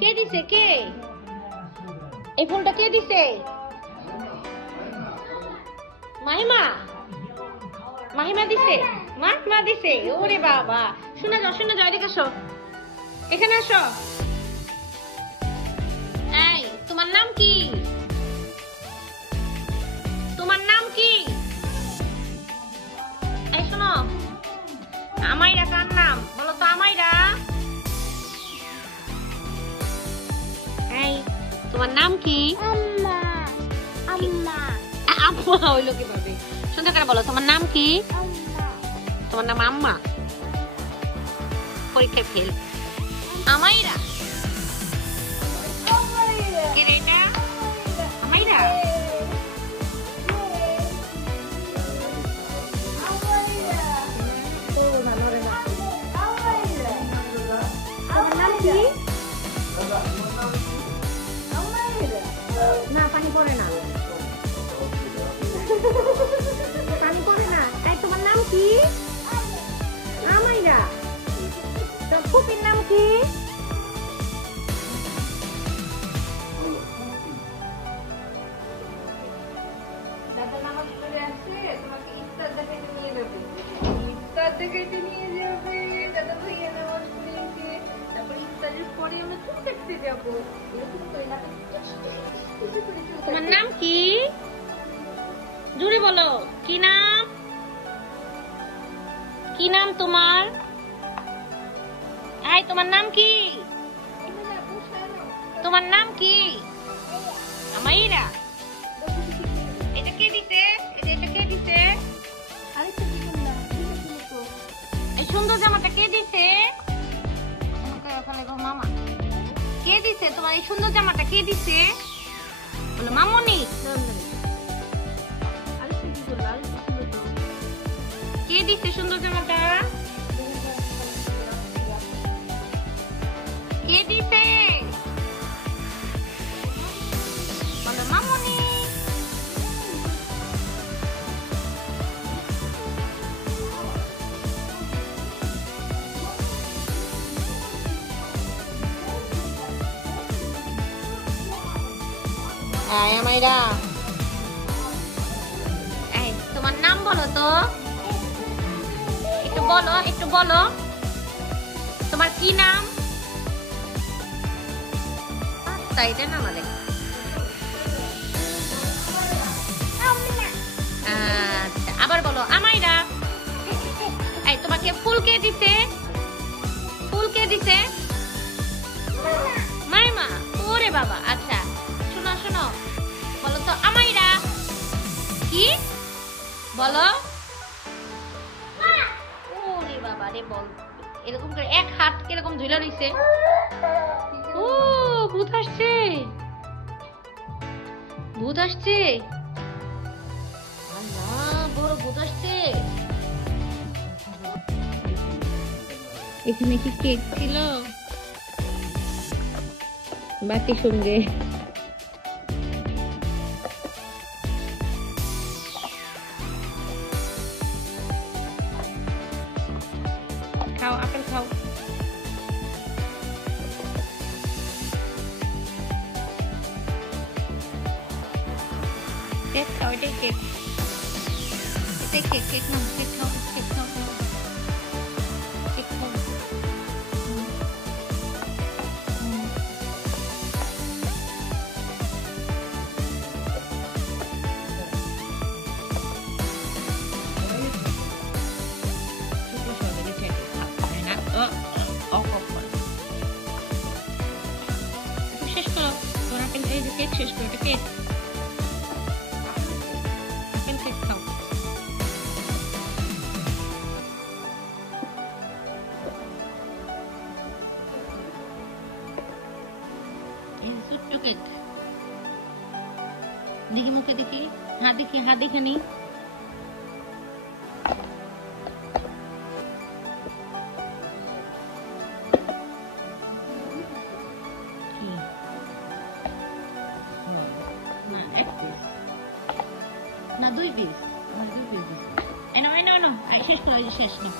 কে দিছে? কে এই ফুলটা কে দিছে? মাহিমা। মাহিমা দিছে? মাহিমা দিছে? ওরে বাবা, শোনা যাও, শোনা যাও, এদিকে আসো, এখানে আসো। এই, তোমার নাম কি? তোমার নাম কি? এই শোনো, আমাইরা কার নাম বলো তো? আমাইরা। এই, তোমার নাম কি? আম্মা। আম্মা। আম্মা হইলো কিভাবে? সুন্দর করে বলো, তোমার নাম কি? আম্মা। তোমার নাম আম্মা? পরীক্ষায় ফেল। আমাইরা কে রে এটা? আমাইরা। তোমার নাম কি? না, পানি পড়ে না, পানি পড়ে না। তাই তোমার নাম কি? আমাইরা। তোর ফুপির নাম কি? দাদা নামাজ পড়ে আসছে, তোমাকে ইফতার দেখাইতে নিয়ে যাবে। ইফতার দেখাইতে নিয়ে যাবে। দাদা ভাইয়া নামাজ পড়ে এসে তারপর ইফতারের পরে আমরা চুল কাটতে যাবো। এরকম করে না, তোমার নাম কি? জোরে বলো, কি নাম? কি নাম তোমার? এই, তোমার নাম কি? তোমার নাম কি? আমাইরা। এটা কে দিছে? এটা কে দিছে? আরেকটা দিবেন না, এই সুন্দর জামাটা কে দিছে? মামা। কে দিছে তোমার এই সুন্দর জামাটা? কে দিছে? বলো মামনি। কে দিছে সুন্দর জামাটা? কে দিছে? বলো মামনি। আমাইরা, এই তোমার নাম বলো তো, একটু বলো, একটু বলো, তোমার কি নাম? তাই এটা না আমাদের। আচ্ছা, আবার বলো আমাইরা। এই, তোমাকে ফুল কে দিছে? ফুল কে দিছে? মাইমা। ওরে বাবা। আচ্ছা, শোনো শোনো, বলো তো আমাইরা কি? বলো। ওরে বাবা রে, বল এরকম করে এক হাত কিরকম ঝুলে রইছে। ও, ভূত আসছে, ভূত আসছে। আল্লাহ, বড় ভূত আসছে। এখানে কি কেক ছিল? বাকি সঙ্গে খাও, আপেল খাও। কেক খাও, এটাই কেক, এটাই কেক। কেক নাও, কেক খাও, কেক খাও, কেক খাও। শেষ করো, তোমার আপেল, এই যে কেক শেষ করো, এটা কেক, আপেল কেক খাও। ছোট্ট কেক, দেখি মুখে, দেখি হাত, দেখি হাত, দেখে নি। না, 2 পিস, 2 পিস। এনো এনো এনো, শেষ করো, শেষ না।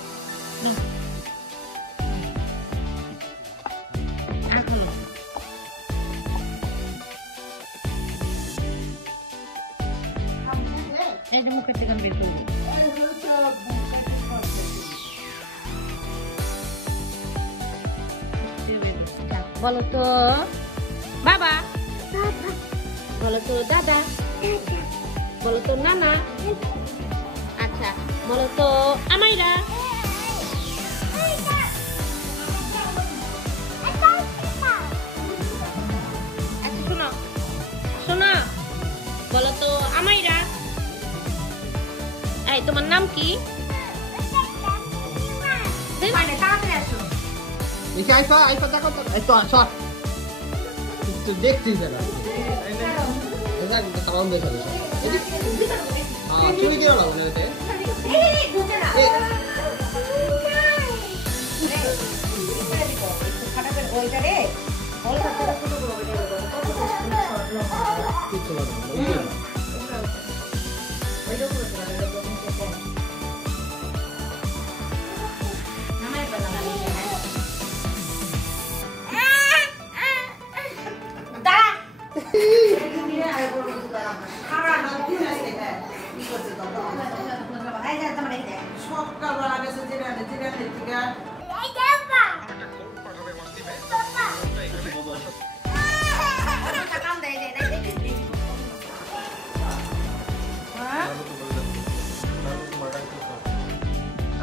এটা মুখের থেকে বের করবো। বলো তো বাবা, বলো তো দাদা, বলো তো নানা, আচ্ছা বলো তো আমাইরা। আচ্ছা শোনো শোনো, বলো তো আমাইরা। এই তোমার নাম কি? তাড়াতাড়ি আসো। দেখি আইফা আইফা দেখো তো, এই তো শট তো দেখছিস না এটা সাউন্ড দেখো চুরি কেন লাগলো এতে এই ঢুকে না। ওইটা রে বল কাটা ছোট করে কিছু লাগলো ওইটা পুরো করে নামাই পালা সকালবেলা গেছে জিরানি জিরানি থেকে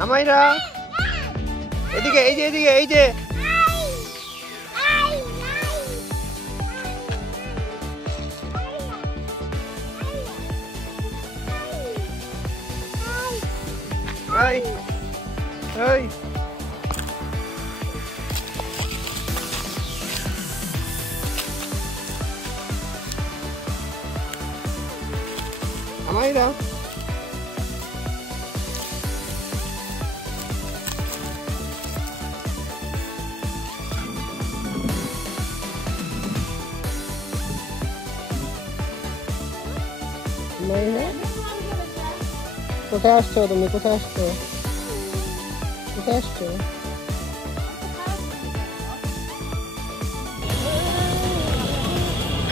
আমাইরা এদিকে এই যে এদিকে এই যে এই এই আমাইরা কোথায় আসছো তুমি? কোথায় আসছো? কোথায় আসছো?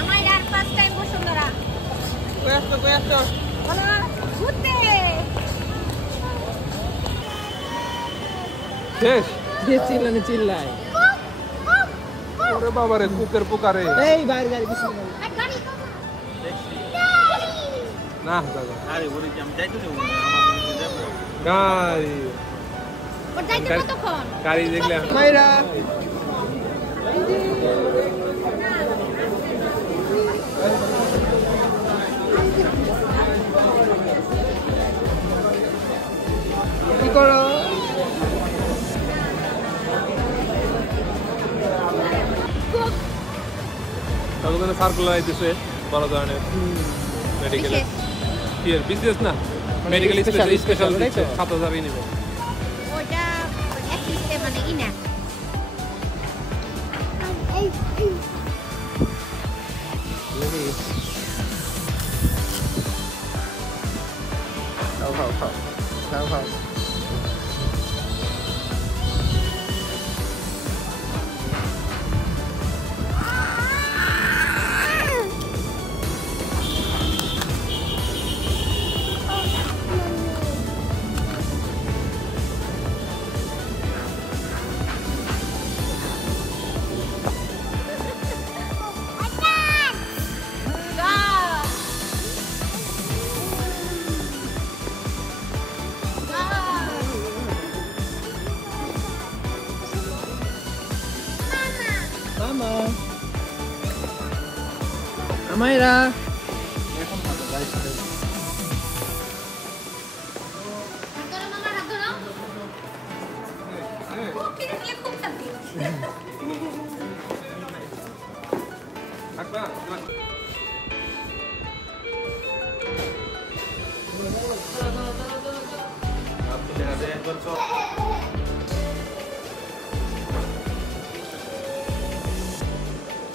আমাইরা আর ফার্স্ট টাইম বসুন্ধরা। কই আসছো? কই আসছো? বলো ঘুরতে। শেষ যে চিল্লানে চিল্লায় ওরে বাবারে কুকের পুকারে এই বাইরে গাড়ি কিছু না না দাদা আরে ওরে কি আমি যাইতে দেব গাড়ি ওর যাইতে কতক্ষণ? গাড়ি দেখলে মাইরা কি করো? তখন সার্কুলার আইতেছে বড় ধরনের মেডিকেল কি এর বিজনেস না মেডিকেল স্পেশাল দিচ্ছে 7000 নিবে ওটা অ্যাসিস্টে মানে ইনা। খাও খাও খাও খাও খাও Mama. Amaira.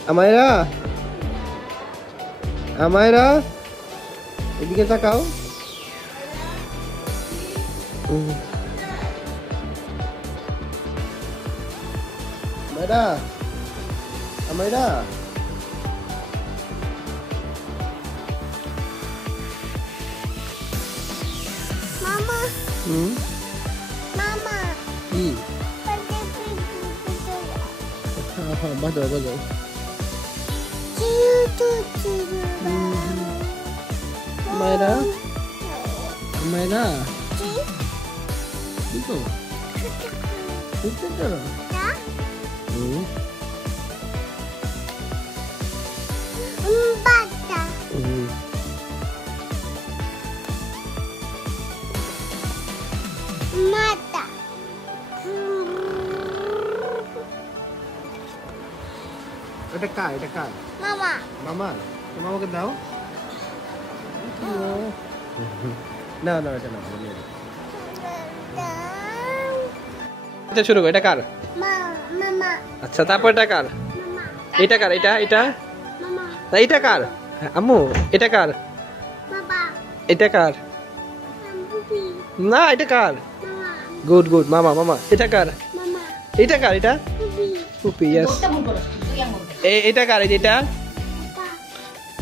Amaira. Amaira. এদিকে তাকাও। Amaira. Amaira. হুম কি হ্যাঁ বাজাও বাজাও মায়েরা মায়েরা কি তো বুঝতে পারো হুম এটা কার মামা মামাকে দাও না না এটা না এটা শুরু করো এটা কার আচ্ছা তারপর এটা কার এটা কার এটা না এটা কার আম্মু এটা কার এটা কার না এটা কার গুড গুড মামা এটা কার এটা কার এটা পুপি ইয়েস এটা কার এটা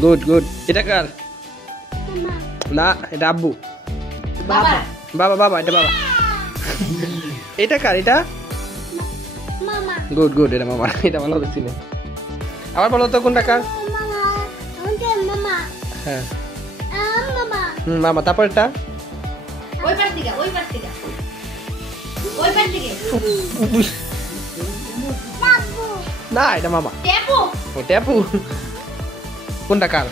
গুড গুড এটা কার না এটা আব্বু বাবা এটা বাবা এটা কার এটা গুড গুড এটা মামা এটা ভালো হচ্ছে না আবার বলো তো কোনটা কার হ্যাঁ মামা তারপর এটা ওই পাশ থেকে না এটা মামা টেপু ও টেপু কোনটা কার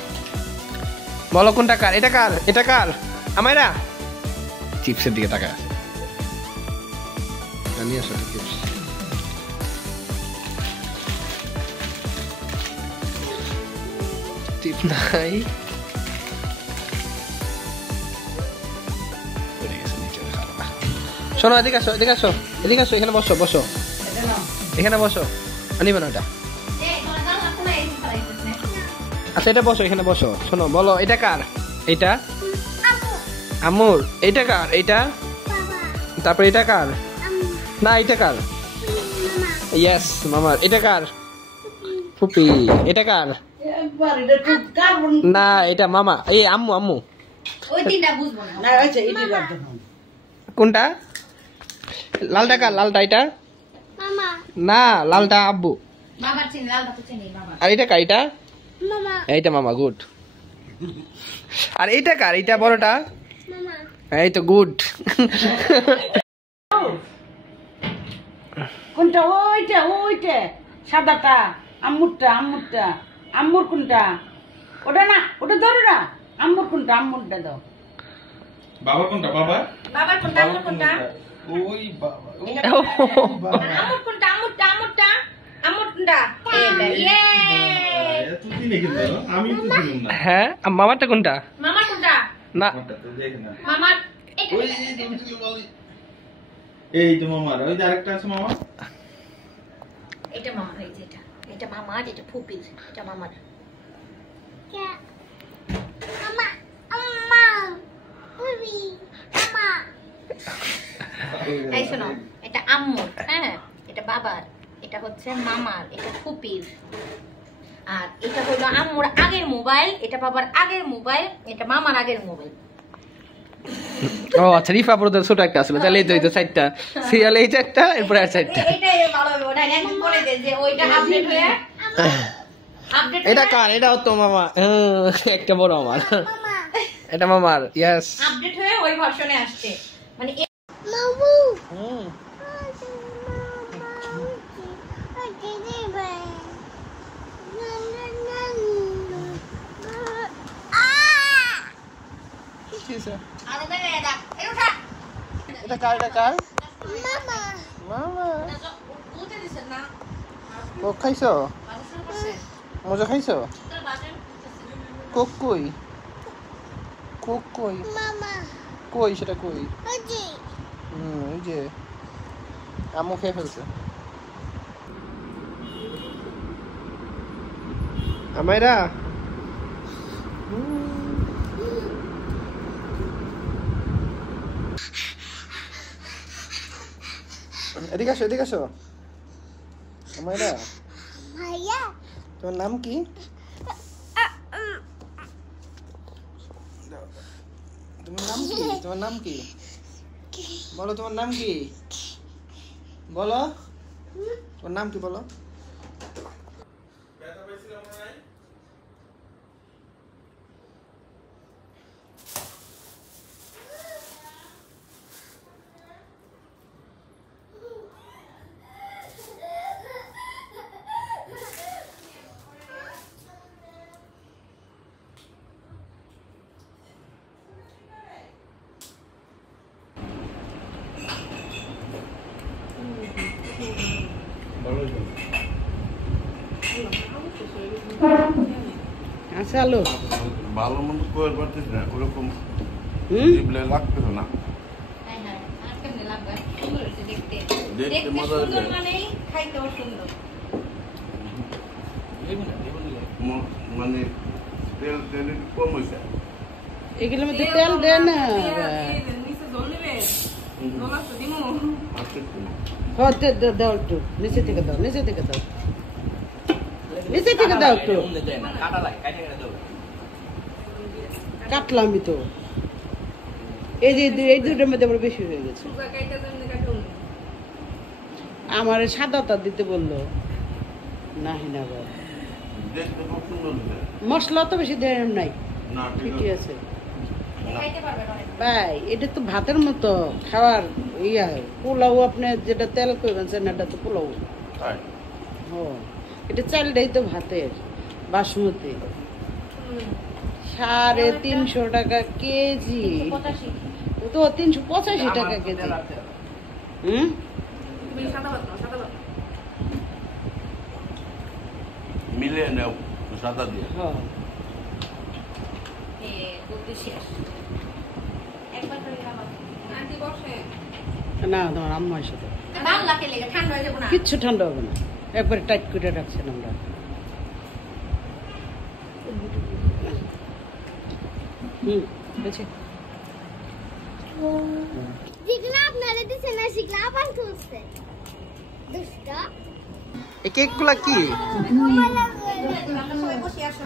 বলো কোনটা কার এটা কার আমায়রা চিপসের দিকে তাকা আছে নিয়ে আসো চিপস টিপ নাই শোনো এদিকে আসো এখানে বসো এখানে বসো আনিবে না ওটা আচ্ছা এটা বসো এখানে বসো শোনো বলো এটা কার এটা আমুর এটা কার এটা তারপর এটা কার না এটা কার ইয়েস মামার এটা কার ফুপি এটা কার না এটা মামা এই আম্মু ওই তিনটা বুঝবো না আচ্ছা এটি রাখতে কোনটা লালটা কার লালটা এটা না লালটা আব্বু বাবার চিনি লাল বাবা চিনি বাবা আর এটা কার এটা এইটা মামা গুড আর এটা কার এটা বড়টা এই তো গুড কোনটা ওইটা সাদাটা আম্মুরটা আম্মুর কোনটা ওটা না ওটা ধরো না আম্মুর কোনটা আম্মুরটা দাও বাবার কোনটা বাবা বাবার কোনটা আমুর কোনটা ওই বাবা আমুর কোনটা আমুর কোনটা এটা ইয়ে তুই লিখে দাও আমি তো দিলাম না হ্যাঁ মামারটা কোনটা মামার কোনটা না কোনটা তো দেখ না মামার এটা ওই তুমি তুই বলি এই তো মামার ওই যে আরেকটা আছে মামা এটা মামার এই যে এটা মামার এটা ফুপির এটা মামার এই শোনো এটা আম্মুর হ্যাঁ এটা বাবার এটা হচ্ছে মামার এটা ফুপির আর এটা হলো আম্মুর আগের মোবাইল এটা বাবার আগের মোবাইল এটা মামার আগের মোবাইল ও আচ্ছা রিফা ব্রাদার ছোট একটা আসলে তাহলে এই তো সাইডটা সিরিয়াল এই চারটা এরপরে আর সাইডটা এটাই ভালো হবে ওটা একদম বলে দে যে ওইটা আপডেট হয়ে আপডেট এটা কার এটাও তো মামা একটা বড় আমার এটা মামার ইয়েস আপডেট হয়ে ওই ভার্সনে আসছে মানে আরে দেখে এটা এটা এটা কার মামা উঠে দিছ না ও খাইছো বাবা শুরু করছে মজা খাইছো তোর বাসন কোক কই কই সেটা কই ওই যে আম্মু খেয়ে ফেলছে আমায়রা এদিকে আসো আমায়রা তোমার নাম কি তোমার নাম কি বলো তোমার নাম কি? বলো তোমার নাম কি বলো? আচ্ছা আলো ভালো মন্দ করে পারতিস না ওরকম লাগতেছে না হ্যাঁ হ্যাঁ আর কেমনে লাগবে সুন্দর হয়েছে দেখতে দেখতে দেখতে মজা সুন্দর হয়েছে। মানেই খাইতেও সুন্দর মানে তেল তেল একটু কম হয়েছে এগুলোর মধ্যে তেল দেয় না নিচে জল নেবে জল আছে দিমু আজকে একটু না। দাও একটু নিচে থেকে দাও নিচে থেকে দাও নিচে থেকে দাও একটু কাটলাম আমি তো এই যে এই দুটোর মধ্যে আবার বেশি হয়ে গেছে সুগা কাইটা জন্য কাটুন আমার সাদাটা দিতে বললো না না বাবা দেখতে খুব সুন্দর হয়েছে মশলা তো বেশি দেয় নাই না ঠিক ঠিকই আছে আছে খাইতে পারবেন অনেক ভাই এটা তো ভাতের মতো খাওয়ার ইয়া পোলাও আপনি যেটা তেল করবেন সেটা তো পোলাও তাই ও এটা চালটাই তো ভাতের বাসমতি 350 টাকা কেজি 85 তো 385 টাকা কেজি হুম তুমি সাদা ভাত নাও, সাদা ভাত মিলিয়ে নেও সাদা দিয়ে হ্যাঁ এ বুদ্ধি শেষ একবার করে খাবার আন্টি বসে না তোমার আম্মা এসে তো ভালো লাগে লেগে ঠান্ডা হয়ে যাবো না কিচ্ছু ঠান্ডা হবে না একবারে টাইট করে রাখছেন আমরা বুঝছি যেগুলো আপনারা দিচ্ছেন না সেগুলো আবার তুলছে দুষ্টা এই কেকগুলা কি? আমরা সবাই বসে আসো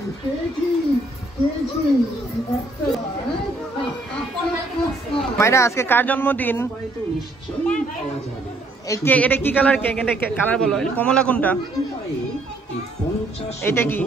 মাইরা আজকে কার জন্মদিন? এই কেক এটা কি কালার কেক? এটা কালার বলো, এটা কমলা কোনটা? এটা কি?